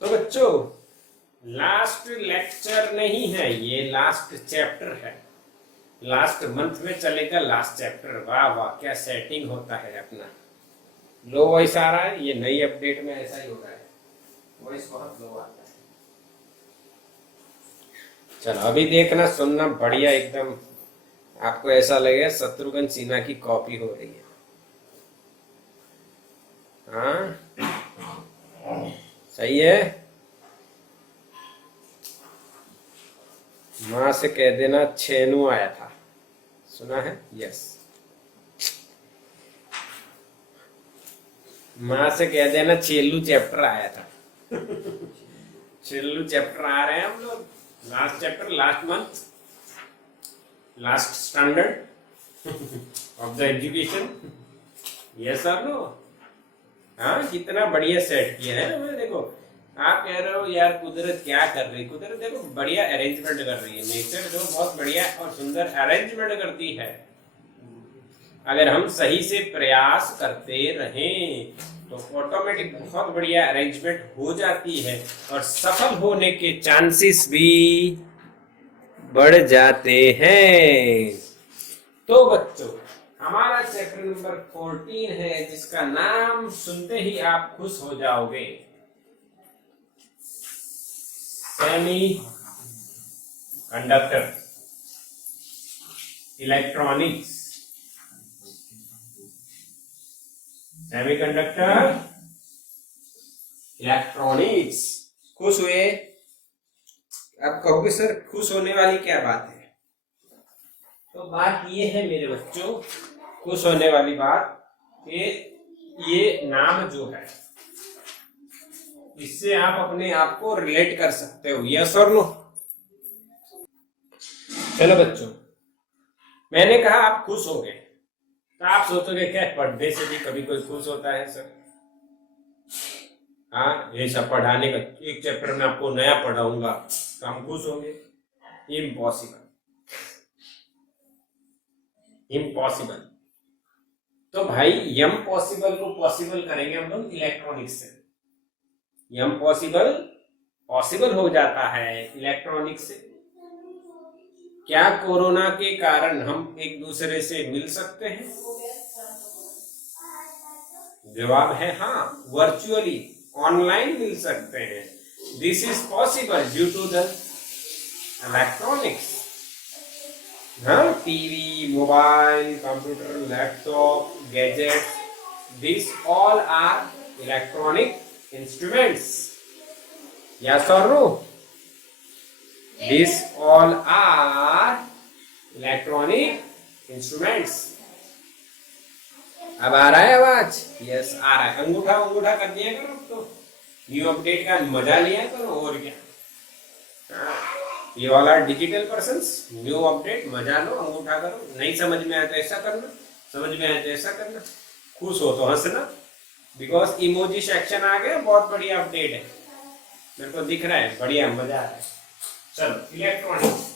तो बच्चों last lecture नहीं है, ये लास्ट चैप्टर है। लास्ट मंथ में चलेगा लास्ट चैप्टर। वाह वाह, क्या सेटिंग होता है अपना। लो वॉइस आ रहा है, ये नई अपडेट में ऐसा ही हो रहा है, वॉइस बहुत लो आता है। चलो अभी देखना सुनना बढ़िया एकदम, आपको ऐसा लगेगा शत्रुघ्न सिन्हा की कॉपी हो रही है। हाँ सही है। माँ से कह देना छेनू आया था, सुना है? यस। माँ से कह देना चेल्लू चैप्टर आया था। चेल्लू चैप्टर आ रहे हैं हम लोग। Last chapter, last month, last standard of the education. Yes और नो? हाँ कितना बढ़िया सेट किया है ना। देखो आप कह रहे हो यार कुदरत क्या कर रही है, कुदरत देखो बढ़िया अरेंजमेंट कर रही है। नेचर जो बहुत बढ़िया और सुंदर अरेंजमेंट करती है। अगर हम सही से प्रयास करते रहें तो ऑटोमेटिक बहुत बढ़िया अरेंजमेंट हो जाती है और सफल होने के चांसेस भी बढ़ जाते हैं। तो बच्चों हमारा चैप्टर नंबर 14 है, जिसका नाम सुनते ही आप खुश हो जाओगे, semi conductor electronics. Semiconductor electronics. खुश हुए? आप कहोगे सर खुश होने वाली क्या बात है? तो बात ये है मेरे बच्चों, खुश होने वाली बात कि ये नाम जो है इससे आप अपने आप को रिलेट कर सकते हो। यस और नो? चलो बच्चों, मैंने कहा आप खुश हो गए तो आप सोचोगे क्या पढ़ने से भी कभी कोई खुश होता है सर? हाँ ये सब पढ़ाने का, एक चैप्टर में आपको नया पढ़ाऊंगा तो हम खुश होंगे? Impossible, impossible. तो भाई यम पॉसिबल को पॉसिबल करेंगे हम लोग इलेक्ट्रॉनिक्स से। यम पॉसिबल पॉसिबल हो जाता है इलेक्ट्रॉनिक्स से। क्या कोरोना के कारण हम एक दूसरे से मिल सकते हैं? जवाब है हाँ, वर्चुअली ऑनलाइन मिल सकते हैं। This is possible due to the electronics. हाँ, TV, mobile, computer, laptop, gadgets, this all are electronic instruments. Yes और no? This all are electronic instruments. अब आ रहा है आवाज? यस आ रहा है। अंगूठा अंगूठा कर दिया करो, तो न्यू अपडेट का मजा लिया करो। और क्या, ये वाला डिजिटल पर्सन्स, न्यू अपडेट मजा लो, अंगूठा करो। नहीं समझ में आया तो ऐसा करना, समझ में आया तो ऐसा करना। खुश हो तो हंसना, बिकॉज इमोजी सेक्शन आ गया। बहुत बढ़िया अपडेट है, मेरे को दिख रहा है, बढ़िया मजा आ रहा है। चलो इलेक्ट्रॉनिक्स,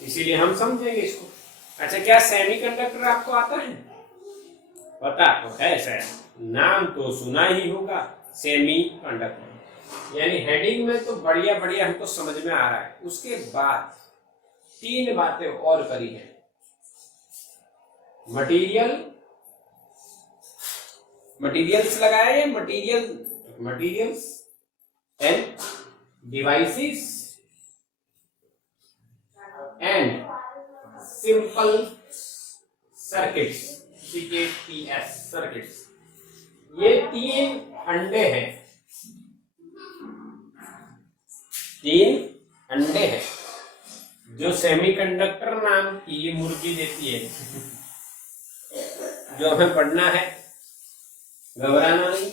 इसीलिए हम समझेंगे इसको। अच्छा क्या सेमीकंडक्टर आपको आता है? पता तो है सर, नाम तो सुना ही होगा, सेमी कंडक्टर। यानी हेडिंग में तो बढ़िया बढ़िया हमको समझ में आ रहा है। उसके बाद 3 बातें और करी है। मटीरियल, मटीरियल्स लगाया है, materials end devices and simple circuits, CKTS circuits. ये 3 अंडे हैं, 3 अंडे हैं जो सेमीकंडक्टर नाम की ये मुर्गी देती है। जो हमें पढ़ना है, घबराना नहीं।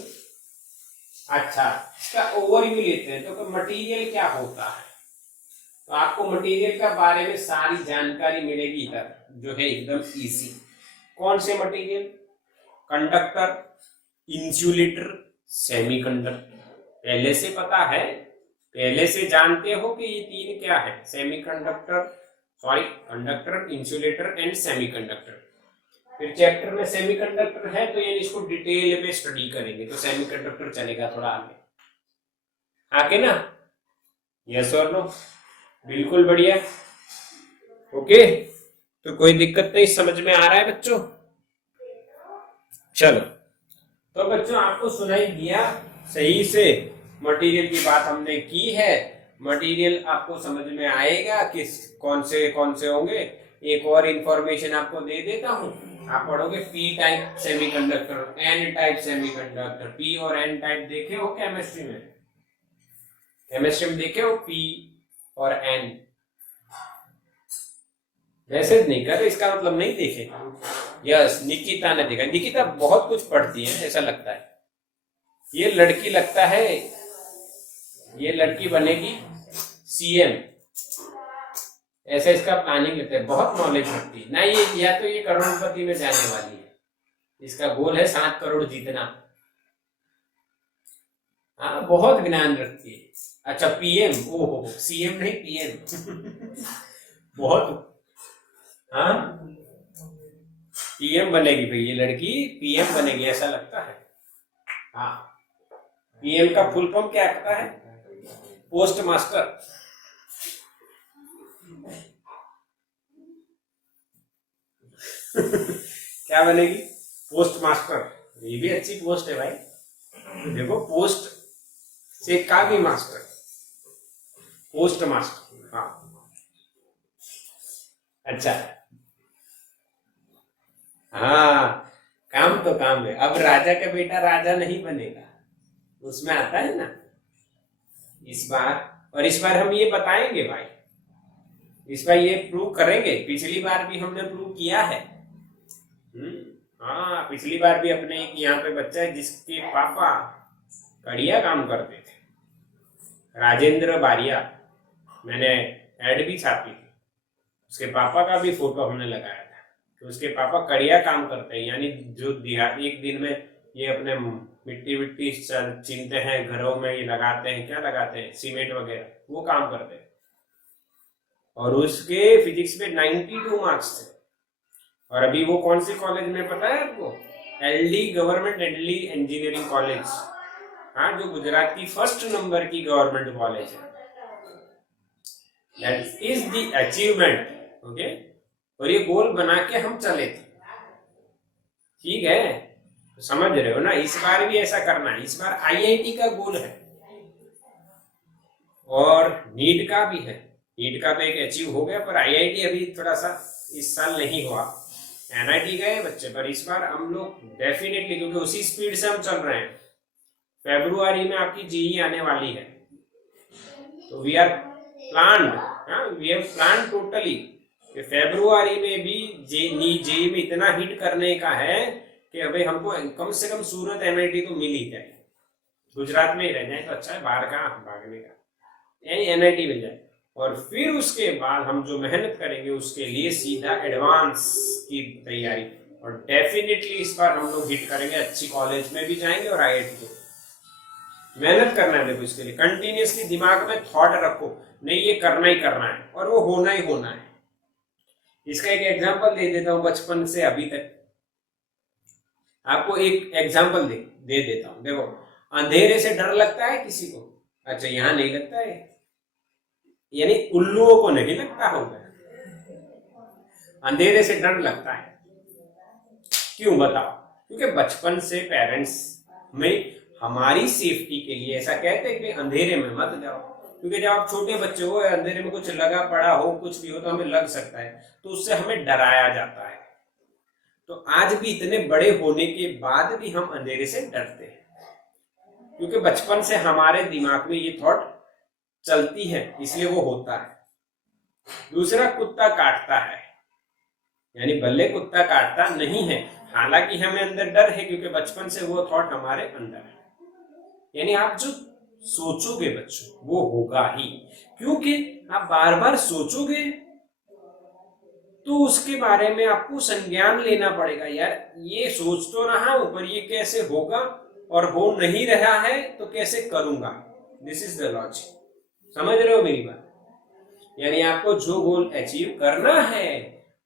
अच्छा इसका ओवरव्यू लेते हैं। तो मटेरियल क्या होता है, तो आपको मटेरियल का बारे में सारी जानकारी मिलेगी इधर, जो है एकदम इजी। कौन से मटेरियल? Conductor, insulator, semiconductor. पहले से पता है, पहले से जानते हो कि ये 3 क्या है? Semiconductor, sorry conductor, insulator and semiconductor. फिर चैप्टर में सेमीकंडक्टर है तो ये इसको डिटेल में स्टडी करेंगे, तो सेमीकंडक्टर चलेगा थोड़ा आगे। आके ना, यस और नो, बिल्कुल बढ़िया। ओके, तो कोई दिक्कत नहीं, समझ में आ रहा है बच्चों? चलो, तो बच्चों आपको सुनाई दिया सही से, मटेरियल की बात हमने की है। मटेरियल आपको समझ में आएगा किस कौन से होंगे। एक और इंफॉर्मेशन आपको दे देता हूं, आप पढ़ोगे P type semiconductor, N type semiconductor. P और एन टाइप देखे हो केमिस्ट्री में? केमिस्ट्री में देखे हो पी और एन? मैसेज नहीं कर, इसका मतलब नहीं देखे। यस, निकिता ने देखा। निकिता बहुत कुछ पढ़ती है ऐसा लगता है। ये लड़की लगता है, ये लड़की बनेगी सीएम, ऐसा इसका प्लानिंग रहता है। बहुत नॉलेज रखती है ना ये, या तो ये करोड़पति में जाने वाली है। इसका गोल है 7 करोड़ जीतना। हाँ, बहुत ज्ञान रखती है। अच्छा, पीएम, ओहो, सीएम नहीं पीएम। बहुत, हाँ, पीएम बनेगी भाई ये लड़की, पीएम बनेगी ऐसा लगता है। हाँ, पीएम का फुल फॉर्म क्या होता है? Post master. क्या बनेगी? Post master. ये भी अच्छी पोस्ट है भाई। देखो, पोस्ट से का भी मास्टर, पोस्ट मास्टर। हाँ, अच्छा, हाँ, काम तो काम है। अब राजा का बेटा राजा नहीं बनेगा, उसमें आता है ना इस बार। और इस बार हम ये बताएंगे भाई, इस बार ये प्रूव करेंगे। पिछली बार भी हमने प्रूव किया है। हाँ, पिछली बार भी अपने एक यहाँ पे बच्चा है जिसके पापा बढ़िया काम करते थे, राजेंद्र बारिया। मैंने एड भी छापी थी, उसके पापा का भी फोटो हमने लगाया था। तो उसके पापा कड़िया काम करते हैं, यानी जो एक दिन में ये अपने मिट्टी विट्टी छीनते हैं, घरों में ये लगाते हैं, क्या लगाते हैं, सीमेंट वगैरह, वो काम करते हैं। और उसके फिजिक्स में 92 मार्क्स थे। और अभी वो कौन से कॉलेज में पता है आपको? LD, government LD engineering college. हाँ, जो गुजरात की फर्स्ट नंबर की गवर्नमेंट कॉलेज है। That is the achievement. Okay, और ये गोल बना के हम चले थे, ठीक है? तो समझ रहे हो ना? इस बार भी ऐसा करना है। इस बार आईआईटी का गोल है और नीट का भी है। नीट का तो एक अचीव हो गया, पर आईआईटी अभी थोड़ा सा इस साल नहीं हुआ। एनआईटी गए बच्चे, पर इस बार हम लोग डेफिनेटली, क्योंकि उसी स्पीड से हम चल रहे हैं। फरवरी में आपकी जेई आने वाली है, तो we are planned, we have plan totally फरवरी में भी जेई में इतना हिट करने का है कि अभी हमको कम से कम सूरत एमआईटी तो मिल ही जाए। गुजरात में ही रह जाए तो अच्छा है, बाहर का भागने का, यानी एनआईटी मिल जाए। और फिर उसके बाद हम जो मेहनत करेंगे उसके लिए सीधा एडवांस की तैयारी। और डेफिनेटली इस बार हम लोग हिट करेंगे, अच्छी कॉलेज में भी जाएंगे और आईआईटी को मेहनत करना है। देखो, इसके लिए कंटिन्यूअसली दिमाग में थॉट रखो, नहीं ये करना ही करना है और वो होना ही होना है। इसका एक एग्जांपल दे देता हूं, बचपन से अभी तक आपको एक एग्जांपल दे देता हूं। देखो, अंधेरे से डर लगता है किसी को? अच्छा, यहां नहीं लगता है, यानी उल्लुओं को नहीं लगता होगा। अंधेरे से डर लगता है, क्यों बताओ? क्योंकि बचपन से पेरेंट्स में हमारी सेफ्टी के लिए ऐसा कहते हैं कि अंधेरे में मत जाओ, क्योंकि जब आप छोटे बच्चे हो, अंधेरे में कुछ लगा पड़ा हो, कुछ भी हो तो हमें लग सकता है, तो उससे हमें डराया जाता है। तो आज भी इतने बड़े होने के बाद भी हम अंधेरे से डरते हैं, क्योंकि बचपन से हमारे दिमाग में ये थॉट चलती है, इसलिए वो होता है। दूसरा, कुत्ता काटता है, यानी भले कुत्ता काटता नहीं है, हालांकि हमें अंदर डर है, क्योंकि बचपन से वो थॉट हमारे अंदर है। यानी आप जो सोचोगे बच्चों, वो होगा ही, क्योंकि आप बार बार सोचोगे तो उसके बारे में आपको संज्ञान लेना पड़ेगा। यार, ये सोच तो रहा हूं, पर ये कैसे होगा, और हो नहीं रहा है तो कैसे करूंगा। This is the logic. समझ रहे हो मेरी बात? यानी आपको जो गोल अचीव करना है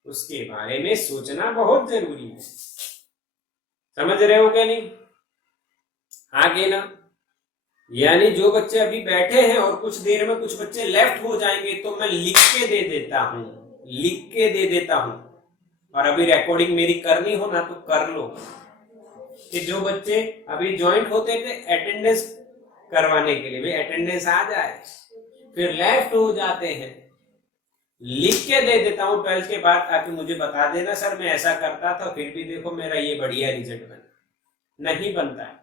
उसके बारे में सोचना बहुत जरूरी है। समझ रहे हो क्या नहीं? आगे ना, यानी जो बच्चे अभी बैठे हैं और कुछ देर में कुछ बच्चे लेफ्ट हो जाएंगे तो मैं लिख के दे देता हूं, लिख के दे देता हूं। और अभी रिकॉर्डिंग मेरी करनी हो ना तो कर लो कि जो बच्चे अभी ज्वाइंट होते थे अटेंडेंस करवाने के लिए, भाई अटेंडेंस आ जाए, फिर लेफ्ट हो जाते हैं, लिख के दे देता हूं 12th के बाद, ताकि मुझे बता देना सर मैं ऐसा करता था फिर भी देखो मेरा ये बढ़िया रिजल्ट बना। नहीं बनता है,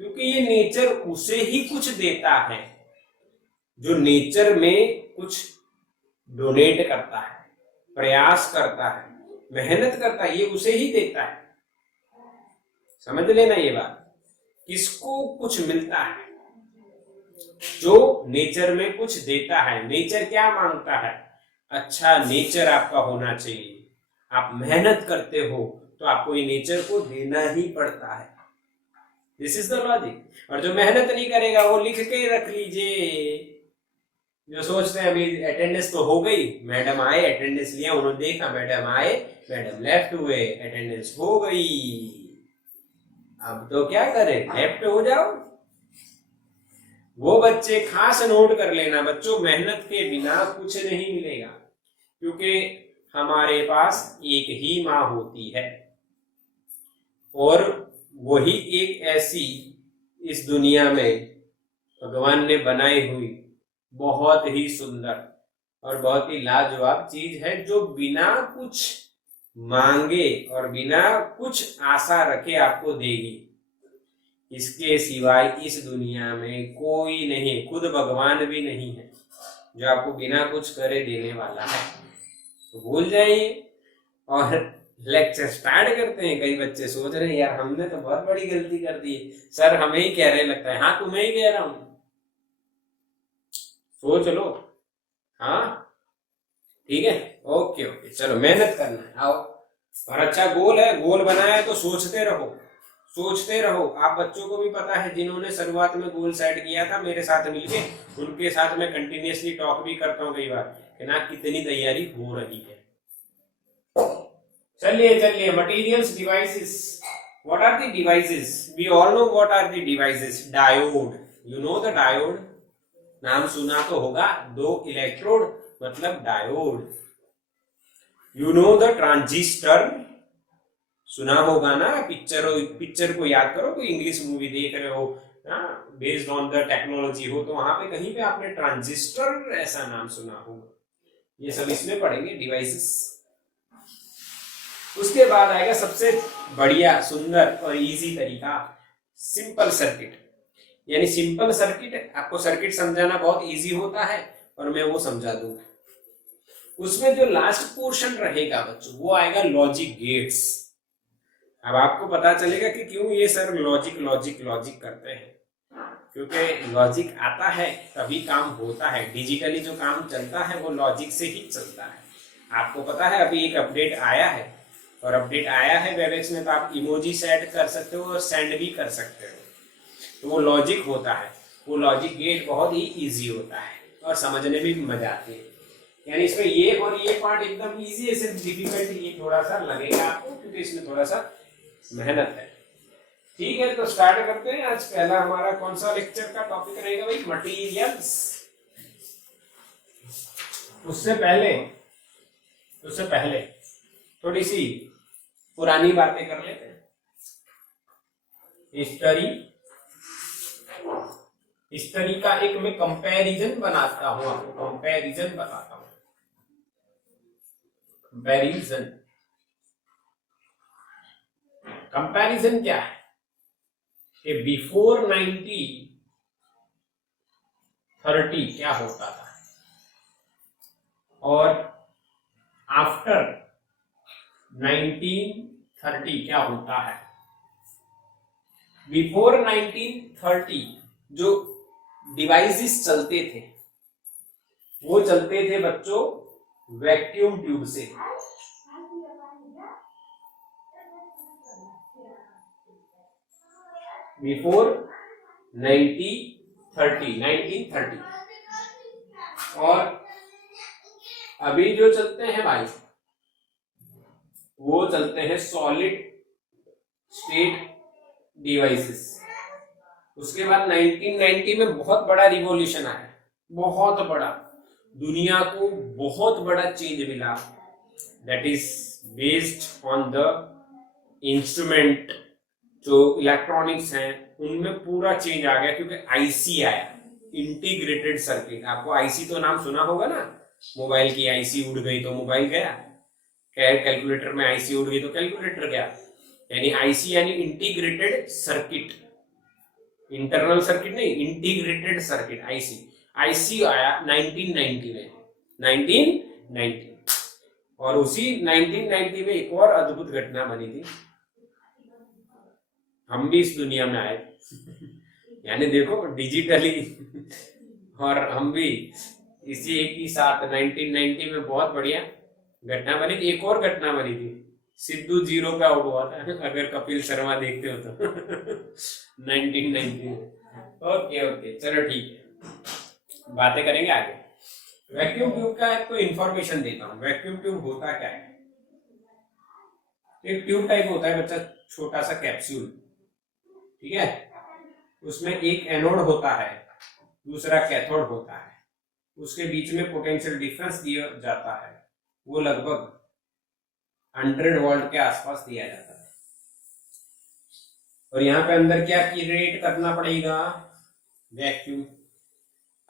क्योंकि ये नेचर उसे ही कुछ देता है जो नेचर में कुछ डोनेट करता है, प्रयास करता है, मेहनत करता है, ये उसे ही देता है। समझ लेना ये बात, किसको कुछ मिलता है, जो नेचर में कुछ देता है। नेचर क्या मांगता है, अच्छा नेचर आपका होना चाहिए, आप मेहनत करते हो तो आपको ये नेचर को देना ही पड़ता है। This is the logic. और जो मेहनत नहीं करेगा वो लिख के रख लीजिए। जो सोचते हैं अभी अटेंडेंस तो हो गई, मैडम आए अटेंडेंस लिया, उन्होंने देखा मैडम आए, मैडम लेफ्ट हुए, अटेंडेंस हो गई, अब तो क्या करें, लेफ्ट हो जाओ। वो बच्चे खास नोट कर लेना बच्चों, मेहनत के बिना कुछ नहीं मिलेगा, क्योंकि हमारे पास एक ही माँ होती है और वही एक ऐसी इस दुनिया में भगवान ने बनाई हुई बहुत ही सुंदर और बहुत ही लाजवाब चीज है, जो बिना कुछ मांगे और बिना कुछ आशा रखे आपको देगी। इसके सिवाय इस दुनिया में कोई नहीं, खुद भगवान भी नहीं है जो आपको बिना कुछ करे देने वाला है। तो भूल जाइए और लेक्चर स्टार्ट करते हैं। कई बच्चे सोच रहे हैं यार हमने तो बहुत बड़ी गलती कर दी है, सर हमें ही कह रहे लगता है। हाँ तुम्हें ही कह रहा हूं, सोच लो। हाँ ठीक है, ओके ओके, चलो मेहनत करना है, आओ। और अच्छा गोल है, गोल बनाया है तो सोचते रहो, सोचते रहो। आप बच्चों को भी पता है जिन्होंने शुरुआत में गोल सेट किया था मेरे साथ मिलके, उनके साथ मैं कंटिन्यूअसली टॉक भी करता हूँ कई बार कि ना कितनी तैयारी हो रही है। चलिए चलिए, materials, devices. What are the devices? We all know what are the devices. Diode, you know the diode, नाम सुना तो होगा, दो इलेक्ट्रोड मतलब diode. You know the transistor, सुना होगा ना, पिक्चर को याद करो, कोई इंग्लिश मूवी देख रहे हो बेस्ड ऑन द टेक्नोलॉजी हो, तो वहां पे कहीं पे आपने ट्रांजिस्टर ऐसा नाम सुना होगा। ये सब इसमें पढ़ेंगे, डिवाइसेस। उसके बाद आएगा सबसे बढ़िया, सुंदर और इजी तरीका, सिंपल सर्किट। यानी सिंपल सर्किट, आपको सर्किट समझाना बहुत इजी होता है और मैं वो समझा दूंगा। उसमें जो लास्ट पोर्शन रहेगा बच्चों वो आएगा लॉजिक गेट्स। अब आपको पता चलेगा कि क्यों ये सर लॉजिक लॉजिक लॉजिक करते हैं, क्योंकि लॉजिक आता है तभी काम होता है। डिजिटली जो काम चलता है वो लॉजिक से ही चलता है। आपको पता है अभी एक अपडेट आया है, और अपडेट आया है वेबएक्स में, तो आप इमोजी सेट कर सकते हो और सेंड भी कर सकते हो, तो वो लॉजिक होता है। वो लॉजिक गेट बहुत ही इजी होता है और समझने में भी मजा आती है। यानी इसमें ये और ये पार्ट एकदम इजी है, सिर्फ डिफिकल्ट ये थोड़ा सा लगेगा आपको, क्योंकि इसमें थोड़ा सा मेहनत है। ठीक है, तो स्टार्ट करते हैं। आज पहला हमारा कौन सा लेक्चर का टॉपिक रहेगा भाई? मटेरियल्स। उससे पहले थोड़ी सी पुरानी बातें कर लेते हैं। हिस्ट्री का एक मैं कंपैरिजन बनाता हूं, आपको कंपैरिजन बताता हूं। कंपैरिजन क्या है कि बिफोर 1930 क्या होता था और आफ्टर 1930 क्या होता है। बिफोर 1930 जो डिवाइसेस चलते थे वो चलते थे बच्चों वैक्यूम ट्यूब से। बिफोर 1930 और अभी जो चलते हैं भाई वो चलते हैं सॉलिड स्टेट डिवाइसेस। उसके बाद 1990 में बहुत बड़ा रिवॉल्यूशन आया, बहुत बड़ा, दुनिया को बहुत बड़ा चेंज मिला, that is based on the instrument, जो इलेक्ट्रॉनिक्स हैं उनमें पूरा चेंज आ गया, क्योंकि आईसी आया, इंटीग्रेटेड सर्किट। आपको आईसी तो नाम सुना होगा ना, मोबाइल की आईसी उड़ गई तो मोबाइल गया, कैलकुलेटर में आईसी उड़ गई तो कैलकुलेटर गया, यानी आईसी यानी इंटीग्रेटेड सर्किट, इंटरनल सर्किट नहीं, इंटीग्रेटेड सर्किट, आईसी। आईसी आया 1990 में, 1990। और उसी 1990 में एक और अद्भुत घटना बनी थी, हम भी इस दुनिया में आए यानी देखो डिजिटली, और हम भी इसी एक ही साथ 1990 में बहुत बढ़िया घटना बनी थी। एक और घटना बनी थी, सिद्धू 0 पे आउट हुआ था, अगर कपिल शर्मा देखते हो तो 1990 में। ओके ओके, चलो ठीक है, बातें करेंगे आगे। वैक्यूम ट्यूब का आपको इंफॉर्मेशन देता हूँ। वैक्यूम ट्यूब होता क्या है? एक ट्यूब टाइप होता है बच्चा, छोटा सा कैप्सूल, ठीक है, उसमें एक एनोड होता है, दूसरा कैथोड होता है, उसके बीच में पोटेंशियल डिफरेंस दिया जाता है, वो लगभग 100 वोल्ट के आसपास दिया जाता है। और यहाँ पे अंदर क्या क्रिएट करना पड़ेगा? वैक्यूम।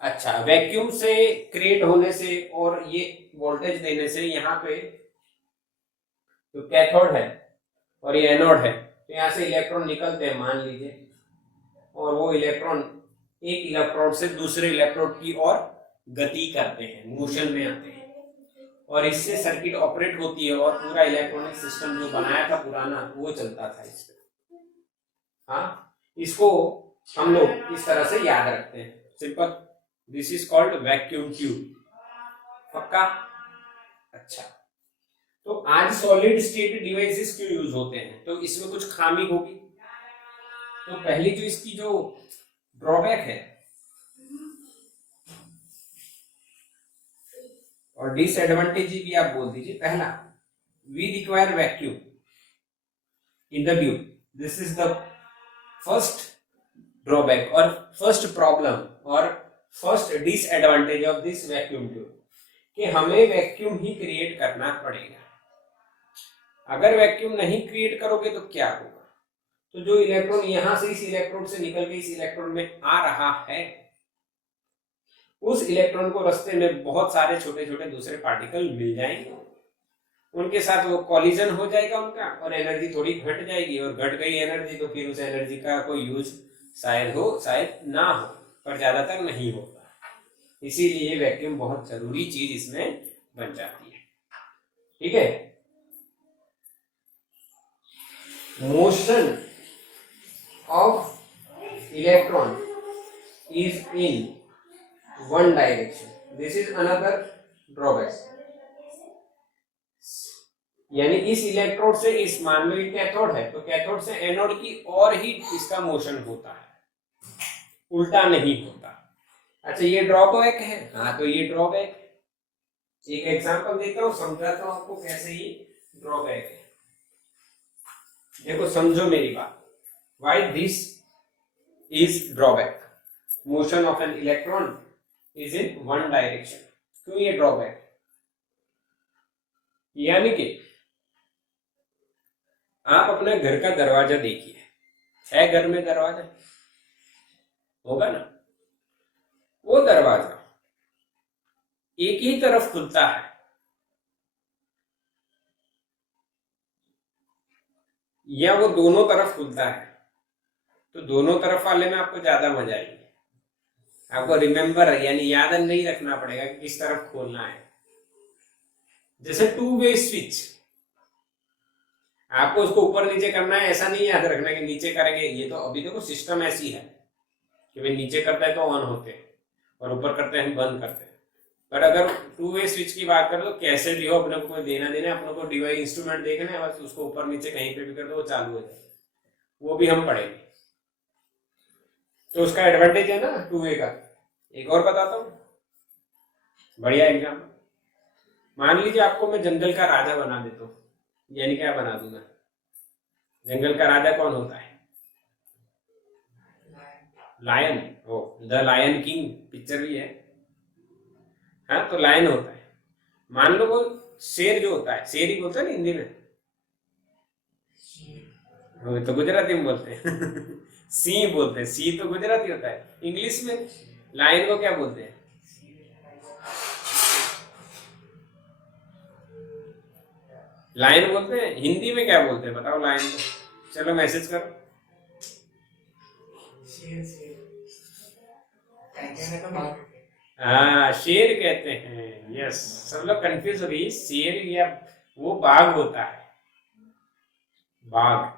अच्छा, वैक्यूम से क्रिएट होने से और ये वोल्टेज देने से यहाँ पे तो कैथोड है और ये एनोड है, तो यहाँ से इलेक्ट्रॉन निकलते हैं मान लीजिए, और वो इलेक्ट्रॉन एक इलेक्ट्रोड से दूसरे इलेक्ट्रोड की ओर गति करते हैं, मोशन में आते हैं, और इससे सर्किट ऑपरेट होती है, और पूरा इलेक्ट्रॉनिक सिस्टम जो बनाया था पुराना वो चलता था इस पे। हाँ, इसको हम लोग इस तरह से याद रखते हैं, simple, this is called vacuum tube. पक्का? अच्छा, तो आज सॉलिड स्टेट डिवाइसेस क्यों यूज होते हैं? तो इसमें कुछ खामी होगी। तो पहली जो इसकी जो ड्रॉबैक है और डिसएडवांटेज भी आप बोल दीजिए। पहला, we require vacuum in the tube, this is the first drawback और फर्स्ट प्रॉब्लम और first disadvantage of this vacuum tube, कि हमें वैक्यूम ही क्रिएट करना पड़ेगा। अगर वैक्यूम नहीं क्रिएट करोगे तो क्या होगा? तो जो इलेक्ट्रॉन यहां से इस इलेक्ट्रोड से निकल के इस इलेक्ट्रॉन में आ रहा है, उस इलेक्ट्रॉन को रास्ते में बहुत सारे छोटे छोटे दूसरे पार्टिकल मिल जाएंगे, उनके साथ वो कॉलिजन हो जाएगा उनका, और एनर्जी थोड़ी घट जाएगी, और घट गई एनर्जी तो फिर उस एनर्जी का कोई यूज शायद हो शायद ना हो, पर ज्यादातर नहीं होगा। इसीलिए वैक्यूम बहुत जरूरी चीज इसमें बन जाती है। ठीक है, motion of electron is in one direction, this is another drawback, यानी इस इलेक्ट्रोड से इस, मान लो ये कैथोड है, तो कैथोड से एनोड की और ही इसका मोशन होता है, उल्टा नहीं होता। अच्छा, ये ड्रॉबैक है। हाँ, तो ये ड्रॉबैक, एक एग्जांपल देता हूँ, समझाता हूँ आपको कैसे ये ड्रॉबैक है। देखो, समझो मेरी बात। Why this is drawback? Motion of an electron is in one direction. क्यों ये ड्रॉबैक? यानी कि आप अपने घर का दरवाजा देखिए, है घर में दरवाजा? होगा ना? वो दरवाजा एक ही तरफ खुलता है या वो दोनों तरफ खुलता है? तो दोनों तरफ वाले में आपको ज्यादा मजा आएगी। आपको रिमेम्बर यानी याद नहीं रखना पड़ेगा कि किस तरफ खोलना है। जैसे 2 वे स्विच, आपको उसको ऊपर नीचे करना है, ऐसा नहीं याद रखना कि नीचे करेंगे। ये तो अभी देखो सिस्टम ऐसी है कि भाई नीचे करता है तो ऑन होते हैं और ऊपर करते हैं बंद करते हैं। पर अगर 2 वे स्विच की बात करो तो कैसे भी हो, अपने को कोई देना देना, अपने को डिवाइस इंस्ट्रूमेंट देखना है, बस उसको ऊपर नीचे कहीं पे भी कर दो वो चालू हो जाए। वो भी हम पढ़ेंगे। तो उसका एडवांटेज है ना 2 वे का। एक और बताता हूँ, बढ़िया एग्जाम। मान लीजिए आपको मैं जंगल का राजा बना देता हूँ, यानी क्या बना दूंगा? जंगल का राजा कौन होता है? Lion, oh the lion king picture भी है। हाँ तो लायन होता है। मान लो वो शेर जो होता है, शेर ही बोलते हैं ना हिंदी में, वो तो गुजराती में बोलते हैं सिंह बोलते हैं, सिंह तो गुजराती होता है। इंग्लिश में लायन को क्या बोलते हैं? लायन बोलते हैं। हिंदी में क्या बोलते हैं बताओ लायन को? चलो मैसेज करो। हाँ शेर कहते हैं, यस। सब लोग कंफ्यूज हो गई, शेर या वो बाघ होता है, बाघ।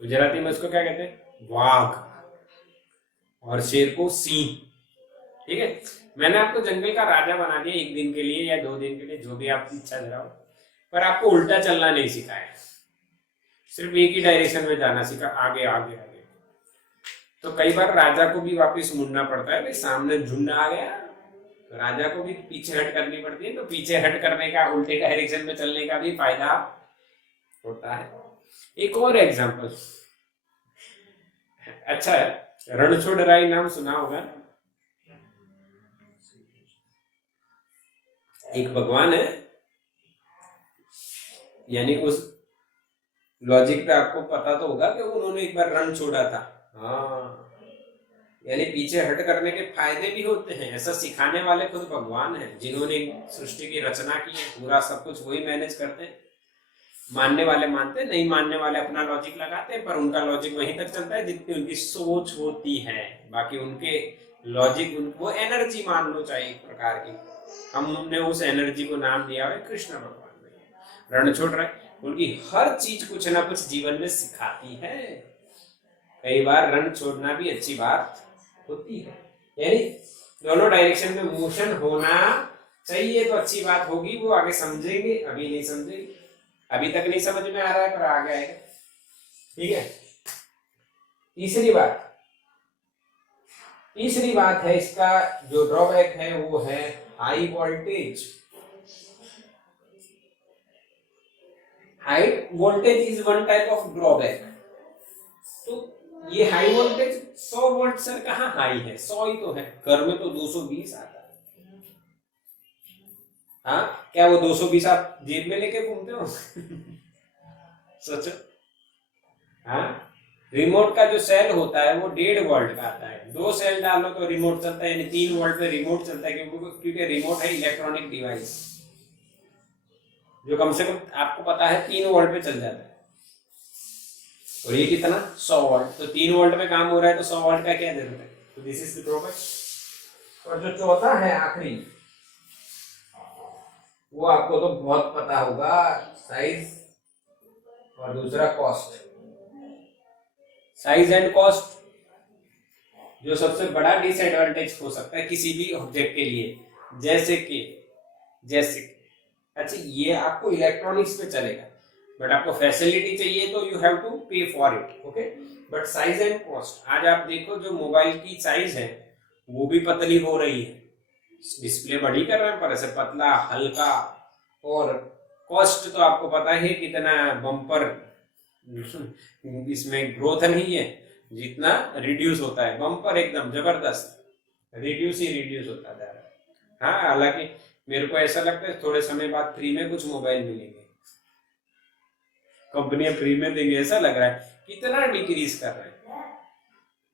गुजराती में उसको क्या कहते हैं? वाघ। और शेर को सिंह। ठीक है, मैंने आपको जंगल का राजा बना दिया एक दिन के लिए या 2 दिन के लिए, जो भी आपकी इच्छा जरा हो, पर आपको उल्टा चलना नहीं सिखाया, सिर्फ एक ही डायरेक्शन में जाना सिखा, आगे आगे आगे। तो कई बार राजा को भी वापस मुड़ना पड़ता है, भाई सामने झुंड आ गया तो राजा को भी पीछे हट करनी पड़ती है, तो पीछे हट करने का, उल्टे डायरेक्शन में चलने का भी फायदा होता है। एक और एग्जांपल, अच्छा है, रणछोड़राय नाम सुना होगा। एक भगवान है, यानी उस लॉजिक पे आपको पता तो होगा कि उन्होंने एक बार रण छोड़ा था। हाँ, यानी पीछे हट करने के फायदे भी होते हैं, ऐसा सिखाने वाले खुद भगवान हैं, जिन्होंने सृष्टि की रचना की है, पूरा सब कुछ वही मैनेज करते हैं। मानने वाले मानते, नहीं मानने वाले अपना लॉजिक लगाते हैं, पर उनका लॉजिक वहीं तक चलता है जितनी उनकी सोच होती है। बाकी उनके लॉजिक, उनको एनर्जी मान लो चाहे एक प्रकार की, हमने उस एनर्जी को नाम दिया है कृष्ण भगवान ने। रणछोड़राय, उनकी हर चीज कुछ ना कुछ जीवन में सिखाती है। कई बार रण छोड़ना भी अच्छी बात होती है, यानी दोनों डायरेक्शन में मोशन होना चाहिए तो अच्छी बात होगी, वो आगे समझेंगे, अभी नहीं समझेंगे, अभी तक नहीं समझ में आ रहा है पर आगे आएगा। ठीक है, तीसरी बात है, इसका जो ड्रॉबैक है वो है high voltage. High voltage is one type of drawback. तो ये हाई वोल्टेज 100 वोल्ट सर कहाँ हाई है? 100 ही तो है, घर में तो 220 आता है। हाँ, क्या वो 220 आप जेब में लेके घूमते हो? सोचो। हाँ, रिमोट का जो सेल होता है वो 1.5 वोल्ट का आता है, 2 सेल डालो तो रिमोट चलता है, यानी 3 वोल्ट पे रिमोट चलता है, क्योंकि रिमोट है इलेक्ट्रॉनिक डिवाइस जो कम से कम आपको पता है 3 वोल्ट पे चल जाता है। और ये कितना? 100 वोल्ट। तो 3 वोल्ट में काम हो रहा है तो 100 वोल्ट का क्या जरूरत है? तो दिस इज द ड्रॉबैक। और जो चौथा है आखिरी, वो आपको तो बहुत पता होगा, साइज और दूसरा कॉस्ट। साइज एंड कॉस्ट जो सबसे बड़ा डिसएडवांटेज हो सकता है किसी भी ऑब्जेक्ट के लिए, जैसे कि अच्छा ये आपको इलेक्ट्रॉनिक्स पे चलेगा, बट आपको फैसिलिटी चाहिए तो यू हैव टू पे for it, okay. But size and cost, आज आप देखो जो मोबाइल की साइज है वो भी पतली हो रही है, डिस्प्ले बड़ी कर रहे हैं पर ऐसे पतला हल्का, और कॉस्ट तो आपको पता है कितना बम्पर इसमें ग्रोथ नहीं है, जितना रिड्यूस होता है बम्पर एकदम जबरदस्त रिड्यूस ही रिड्यूस होता जा रहा है। हाँ, हालांकि मेरे को ऐसा लगता है थोड़े समय बाद फ्री में कुछ मोबाइल मिलेंगे, कंपनियां फ्री में देंगे, ऐसा लग रहा है, कितना डिक्रीज कर रहे हैं।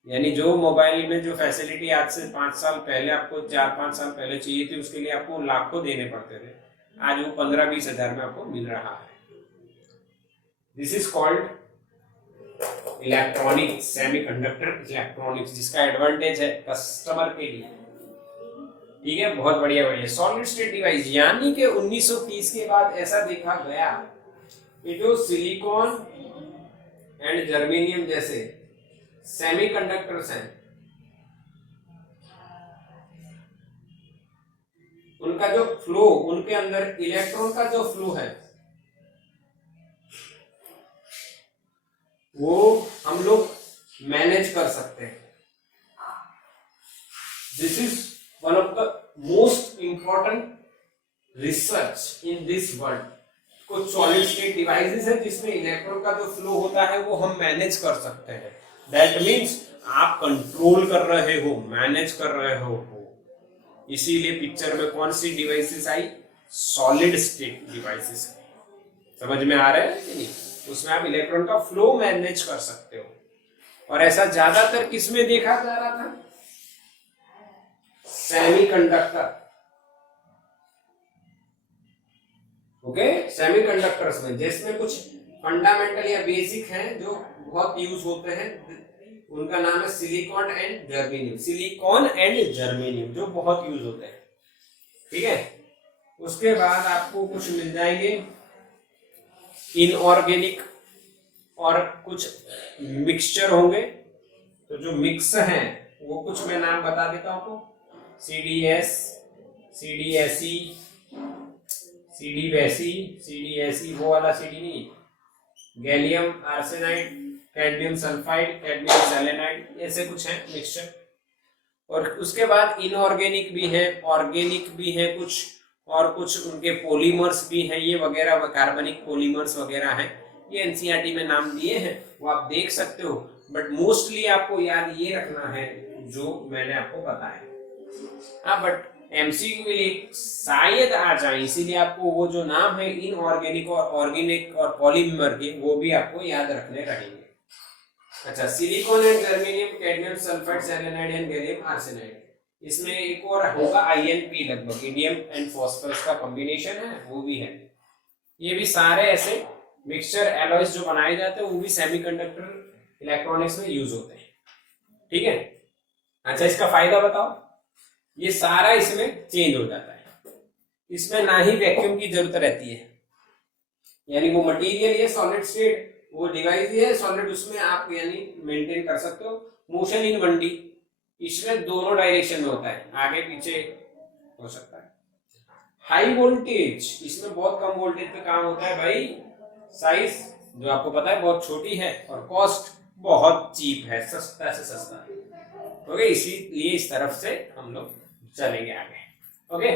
यानी जो मोबाइल में जो फैसिलिटी आज से 5 साल पहले आपको, 4-5 साल पहले चाहिए थी, उसके लिए आपको लाखों देने पड़ते थे, आज वो 15-20 हजार में आपको मिल रहा है। This is called electronics, semiconductor electronics, जिसका एडवांटेज है कस्टमर के लिए। ठीक है, बहुत बढ़िया बढ़िया। सॉलिड स्टेट डिवाइस, यानी कि 1930 के बाद ऐसा देखा गया कि जो सिलिकॉन एंड जर्मेनियम जैसे सेमीकंडक्टर्स हैं, उनका जो फ्लो, उनके अंदर इलेक्ट्रॉन का जो फ्लो है वो हम लोग मैनेज कर सकते हैं। This is one of the most important research in this world. कुछ सॉलिड स्टेट डिवाइसेस है जिसमें इलेक्ट्रॉन का जो फ्लो होता है वो हम मैनेज कर सकते हैं। दैट मीन्स आप कंट्रोल कर रहे हो, मैनेज कर रहे हो। इसीलिए पिक्चर में कौन सी डिवाइसेस आई, सॉलिड स्टेट डिवाइसेस। समझ में आ रहा है कि नहीं? उसमें आप इलेक्ट्रॉन का फ्लो मैनेज कर सकते हो। और ऐसा ज्यादातर किसमें देखा जा रहा था, सेमीकंडक्टर। ओके, सेमीकंडक्टर्स में, जिसमें कुछ फंडामेंटल या बेसिक हैं जो बहुत यूज होते हैं, उनका नाम है silicon and germanium. Silicon and germanium जो बहुत यूज होते हैं, ठीक है। उसके बाद आपको कुछ मिल जाएंगे इनऑर्गेनिक और कुछ मिक्सचर होंगे। तो जो मिक्स हैं वो कुछ मैं नाम बता देता हूं आपको, CDS, CDSE, CDBASE, CDSE वो वाला CD नहीं, gallium arsenide, cadmium sulphide, cadmium selenide, ऐसे कुछ है मिक्सचर। और उसके बाद इनऑर्गेनिक भी है, ऑर्गेनिक भी है कुछ, और कुछ उनके पॉलीमर्स भी हैं, ये वगैरह कार्बनिक पॉलीमर्स वगैरह हैं। ये एनसीईआरटी में नाम दिए हैं, वो आप देख सकते हो। बट मोस्टली आपको याद ये रखना है जो मैंने आपको बताया। हाँ, बट एमसीक्यू के लिए शायद आ जाए, इसीलिए आपको वो जो नाम है इनऑर्गेनिक और ऑर्गेनिक और पॉलीमर के, वो भी आपको याद रखने रहेंगे। अच्छा, silicon and germanium, cadmium sulphide, selenide and gallium arsenide. इसमें एक और होगा INP, लगभग इंडियम एंड फॉस्फोरस का कॉम्बिनेशन है, वो भी है। ये भी सारे ऐसे मिक्सचर एलॉयज जो बनाए जाते हैं, वो भी सेमीकंडक्टर इलेक्ट्रॉनिक्स में यूज होते हैं, ठीक है। अच्छा, इसका फायदा बताओ। ये सारा इसमें चेंज हो जाता है, इसमें ना ही वैक्यूम की जरूरत रहती है, यानी वो मटेरियल ये सॉलिड स्टेट, वो डिवाइस है सॉलिड, उसमें आप यानी मेंटेन कर सकते हो मोशन इन 1D। इसमें दोनों डायरेक्शन में होता है, आगे पीछे हो सकता है। हाई वोल्टेज, इसमें बहुत कम वोल्टेज पे काम होता है भाई। साइज जो आपको पता है बहुत छोटी है, और कॉस्ट बहुत चीप है, सस्ता से सस्ता। ओके, इसीलिए इस तरफ से हम लोग चलेंगे आगे। ओके,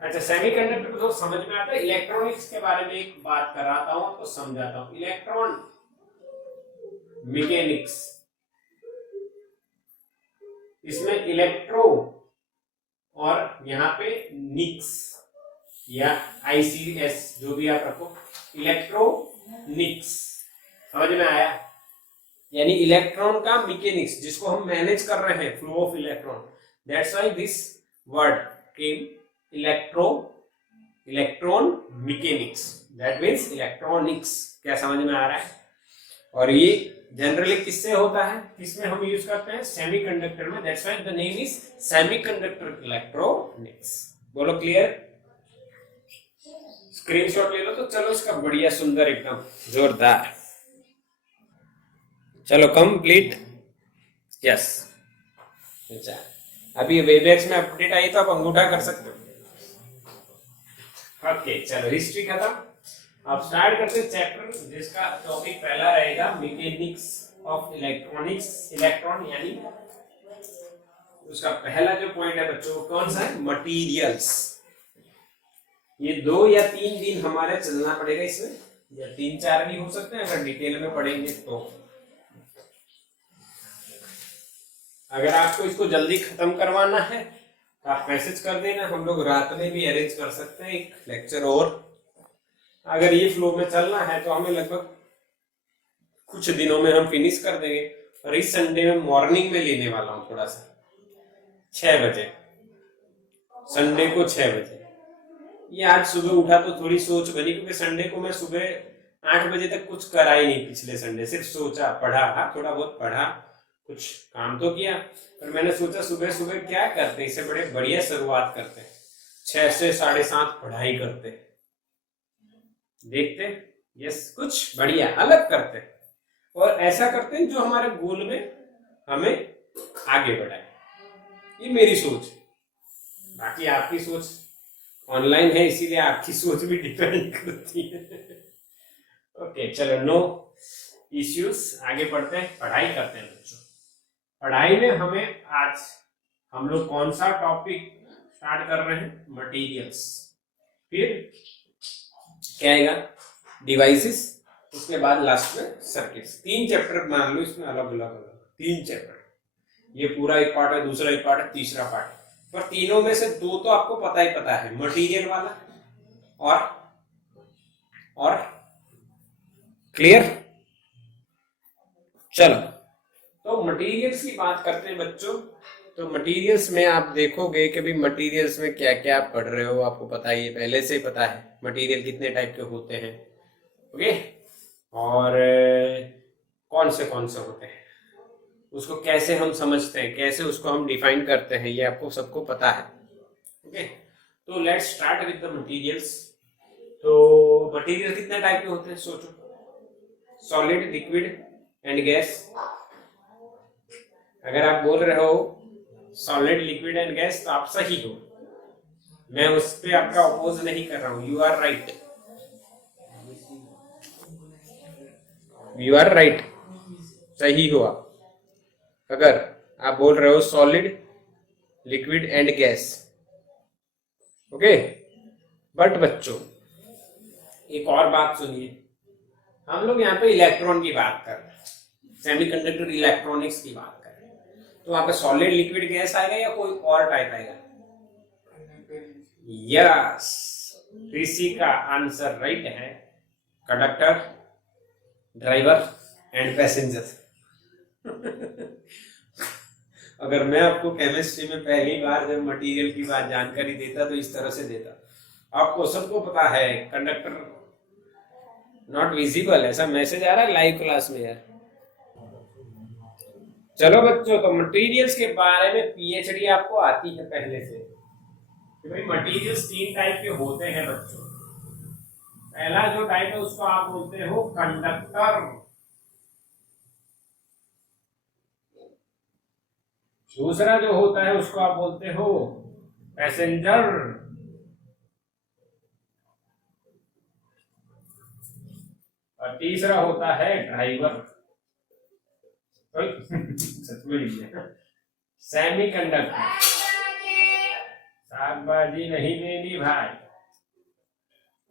अच्छा, सेमीकंडक्टर को समझ में आता है। इलेक्ट्रॉनिक्स के बारे में एक बात कराता हूं, आपको समझाता हूं। इलेक्ट्रॉन मैकेनिक्स, इसमें इलेक्ट्रो और यहाँ पे निक्स या ICS जो भी आप रखो, इलेक्ट्रोनिक्स। समझ में आया? यानी इलेक्ट्रॉन का मैकेनिक्स, जिसको हम मैनेज कर रहे हैं, flow of electron. That's why this word came, electron mechanics, that means electronics. क्या समझ में आ रहा है? और ये जनरली किससे होता है, किसमें हम यूज करते हैं, सेमीकंडक्टर में। That's why the name is semiconductor electronics. बोलो क्लियर? स्क्रीनशॉट ले लो तो चलो इसका, बढ़िया सुंदर एकदम जोरदार। चलो कंप्लीट, यस। अच्छा, अभी वेबएक्स में अपडेट आई तो आप अंगूठा कर सकते हो। ओके, चलो हिस्ट्री खत्म। अब स्टार्ट करते हैं चैप्टर, जिसका टॉपिक पहला रहेगा मैकेनिक्स ऑफ इलेक्ट्रॉनिक्स। इलेक्ट्रॉन यानी उसका पहला जो पॉइंट है बच्चों, कौन सा है, मटीरियल्स। ये 2 या 3 दिन हमारे चलना पड़ेगा इसमें, या 3-4 भी हो सकते हैं अगर डिटेल में पढ़ेंगे तो। अगर आपको इसको जल्दी खत्म करवाना है तो आप मैसेज कर देना, हम लोग रात में भी अरेंज कर सकते हैं एक लेक्चर। और अगर ये फ्लो में चलना है तो हमें लगभग कुछ दिनों में हम फिनिश कर देंगे। और इस संडे में मॉर्निंग में लेने वाला हूँ, थोड़ा सा 6 बजे, संडे को 6 बजे। ये आज सुबह उठा तो थोड़ी सोच बनी, क्योंकि संडे को मैं सुबह 8 बजे तक कुछ करा ही नहीं पिछले संडे, सिर्फ सोचा, पढ़ा। हाँ, थोड़ा बहुत पढ़ा, कुछ काम तो किया, पर मैंने सोचा सुबह सुबह क्या करते, इससे बड़े बढ़िया शुरुआत करते, 6 से 7:30 पढ़ाई करते, देखते, यस, कुछ बढ़िया अलग करते, और ऐसा करते हैं जो हमारे गोल में हमें आगे बढ़ाए। ये मेरी सोच, बाकी आपकी सोच ऑनलाइन है, इसीलिए आपकी सोच भी डिपेंड करती है। ओके, चलो, नो इश्यूज, आगे बढ़ते हैं, पढ़ाई करते हैं बच्चों। पढ़ाई में हमें आज हम लोग कौन सा टॉपिक स्टार्ट कर रहे हैं, मटेरियल्स, फिर क्या आएगा, डिवाइसेस, उसके बाद लास्ट में सर्किट्स। 3 चैप्टर मान लो इसमें, अलग अलग 3 चैप्टर, ये पूरा एक पार्ट है, दूसरा एक पार्ट है, तीसरा पार्ट है। पर तीनों में से 2 तो आपको पता ही पता है, मटेरियल वाला और क्लियर। चलो तो मटेरियल्स की बात करते हैं बच्चों। तो मटेरियल्स में आप देखोगे कि भी मटेरियल्स में क्या क्या आप पढ़ रहे हो, आपको पता ही है, पहले से ही पता है मटेरियल कितने टाइप के होते हैं, ओके, और कौन से होते हैं, उसको कैसे हम समझते हैं, कैसे उसको हम डिफाइन करते हैं, ये आपको सबको पता है, ओके। तो let's start with the materials. तो मटेरियल कितने टाइप के होते हैं सोचो, सॉलिड, लिक्विड एंड गैस। अगर आप बोल रहे हो सॉलिड, लिक्विड एंड गैस तो आप सही हो, मैं उस पे आपका अपोज नहीं कर रहा हूं, you are right, you are right, सही हो आप। अगर आप बोल रहे हो solid, liquid and gas, okay. But बच्चों एक और बात सुनिए, हम लोग यहाँ पे इलेक्ट्रॉन की बात कर रहे हैं, सेमीकंडक्टर इलेक्ट्रॉनिक्स की बात कर रहे हैं, तो वहां पे सॉलिड, लिक्विड, गैस आएगा या कोई और टाइप आएगा? यस, ऋषि का आंसर राइट है, कंडक्टर, ड्राइवर एंड पैसेंजर। अगर मैं आपको केमिस्ट्री में पहली बार जब मटेरियल की बात जानकारी देता तो इस तरह से देता, आपको सबको पता है कंडक्टर नॉट विजिबल, ऐसा मैसेज आ रहा है लाइव क्लास में यार। चलो बच्चों, तो मटेरियल्स के बारे में पीएचडी आपको आती है पहले से कि भाई मटेरियल्स 3 टाइप के होते हैं बच्चों। पहला जो टाइप है उसको आप बोलते हो कंडक्टर, दूसरा जो होता है उसको आप बोलते हो पैसेंजर, और तीसरा होता है ड्राइवर। सच में सेमी कंडक्टर। शाकबाजी नहीं देनी भाई,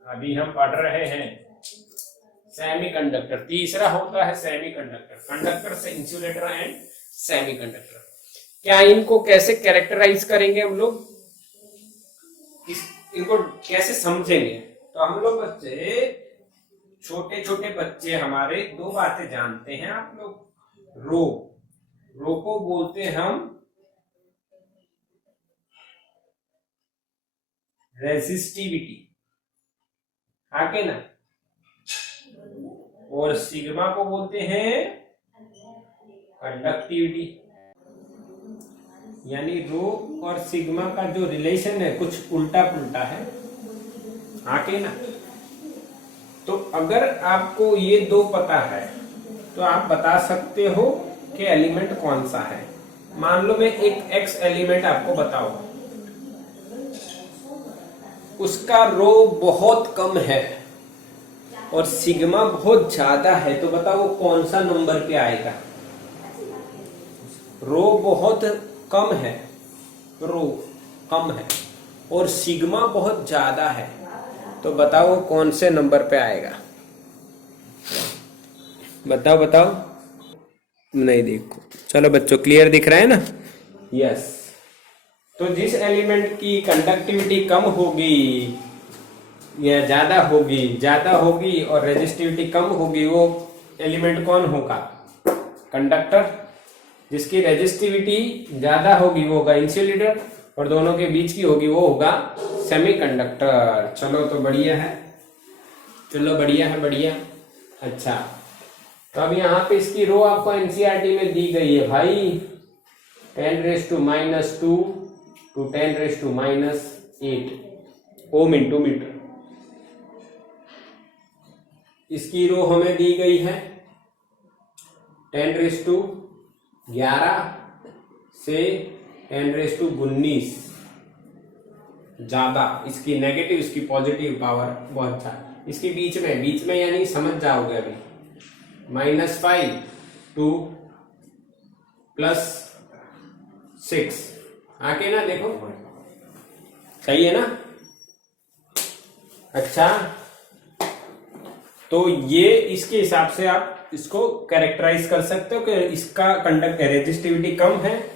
अभी हम पढ़ रहे हैं सेमी कंडक्टर। तीसरा होता है सेमी कंडक्टर, कंडक्टर से इंसुलेटर एंड सेमी कंडक्टर। क्या इनको कैसे कैरेक्टराइज करेंगे हम लोग, इनको कैसे समझेंगे? तो हम लोग बच्चे, छोटे छोटे बच्चे हमारे 2 बातें जानते हैं आप लोग। रो को बोलते हैं हम रेजिस्टिविटी, आके ना, और सिग्मा को बोलते हैं कंडक्टिविटी। यानी रो और सिग्मा का जो रिलेशन है कुछ उल्टा पुल्टा है, आके ना। तो अगर आपको ये 2 पता है तो आप बता सकते हो कि एलिमेंट कौन सा है। मान लो मैं एक एक्स एलिमेंट आपको बताऊं, उसका रो बहुत कम है और सिग्मा बहुत ज्यादा है, तो बताओ वो कौन सा नंबर पे आएगा? रो बहुत कम है, रो कम है और सिग्मा बहुत ज्यादा है, तो बताओ वो कौन से नंबर पे आएगा? बताओ बताओ। नहीं देखो, चलो बच्चों क्लियर दिख रहा है ना? यस। तो जिस एलिमेंट की कंडक्टिविटी कम होगी या ज्यादा होगी और रेजिस्टिविटी कम होगी, वो एलिमेंट कौन होगा? कंडक्टर। जिसकी रेजिस्टिविटी ज्यादा होगी वो होगा इंसुलेटर, और दोनों के बीच की होगी वो होगा सेमीकंडक्टर। चलो तो बढ़िया है, चलो बढ़िया है, बढ़िया। अच्छा, तो अब यहाँ पे इसकी रो आपको एनसीईआरटी में दी गई है भाई, 10⁻² to 10⁻8 ओम इंटू मीटर। इसकी रो हमें दी गई है 10⁻11 से 10⁻19, ज्यादा। इसकी नेगेटिव, इसकी पॉजिटिव पावर बहुत अच्छा। इसके बीच में यानी समझ जाओगे अभी, -5 to +6, आके ना देखो, सही है ना? अच्छा, तो ये इसके हिसाब से आप इसको कैरेक्टराइज कर सकते हो कि इसका कंडक्ट रेजिस्टिविटी कम है,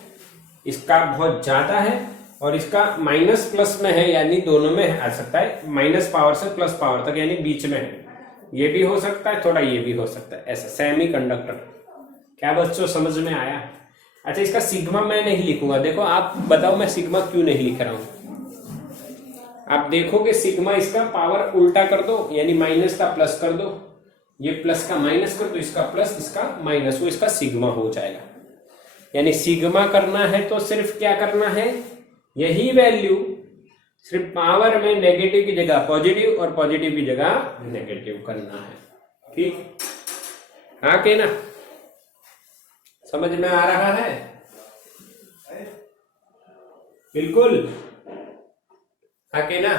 इसका बहुत ज्यादा है, और इसका माइनस प्लस में है, यानी दोनों में आ सकता है, माइनस पावर से प्लस पावर तक, यानी बीच में है। ये भी हो सकता है, थोड़ा ये भी हो सकता है, ऐसा सेमी कंडक्टर। क्या बच्चों समझ में आया? अच्छा, इसका सिग्मा मैं नहीं लिखूंगा। देखो आप बताओ मैं सिग्मा क्यों नहीं लिख रहा हूं। आप देखोगे सिग्मा इसका पावर उल्टा कर दो, यानी माइनस का प्लस कर दो, ये प्लस का माइनस कर दो, इसका प्लस इसका माइनस, वो इसका सिग्मा हो जाएगा। यानी सिग्मा करना है तो सिर्फ क्या करना है, यही वैल्यू सिर्फ पावर में नेगेटिव की जगह पॉजिटिव और पॉजिटिव की जगह नेगेटिव करना है। ठीक, हाँ के ना? समझ में आ रहा है? बिल्कुल, हाँ के ना?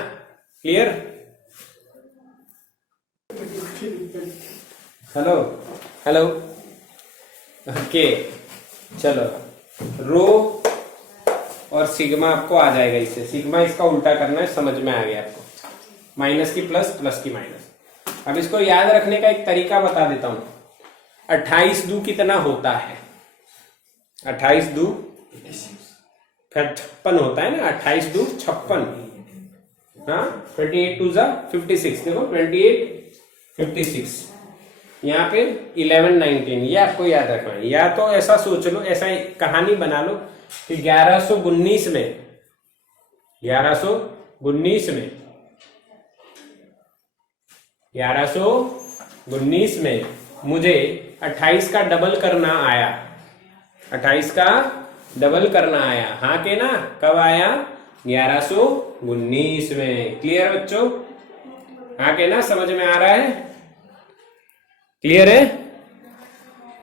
क्लियर? Hello hello, okay. चलो, रो और सिग्मा आपको आ जाएगा इससे। सिग्मा इसका उल्टा करना है, समझ में आ गया आपको। माइनस की प्लस, प्लस की माइनस। अब इसको याद रखने का एक तरीका बता देता हूं। 28 दू कितना होता है? 28 दू 56 होता है ना, 28 दू 56। हाँ, 28 टू जा 56। देखो 28 56, यहाँ पे 11 19, ये आपको याद रखना है। या तो ऐसा सोच लो, ऐसा कहानी बना लो कि 1119 में मुझे 28 का डबल करना आया। 28 का डबल करना आया, हाँ के ना? कब आया? 1119 में। क्लियर बच्चों? हाँ के ना? समझ में आ रहा है? क्लियर है?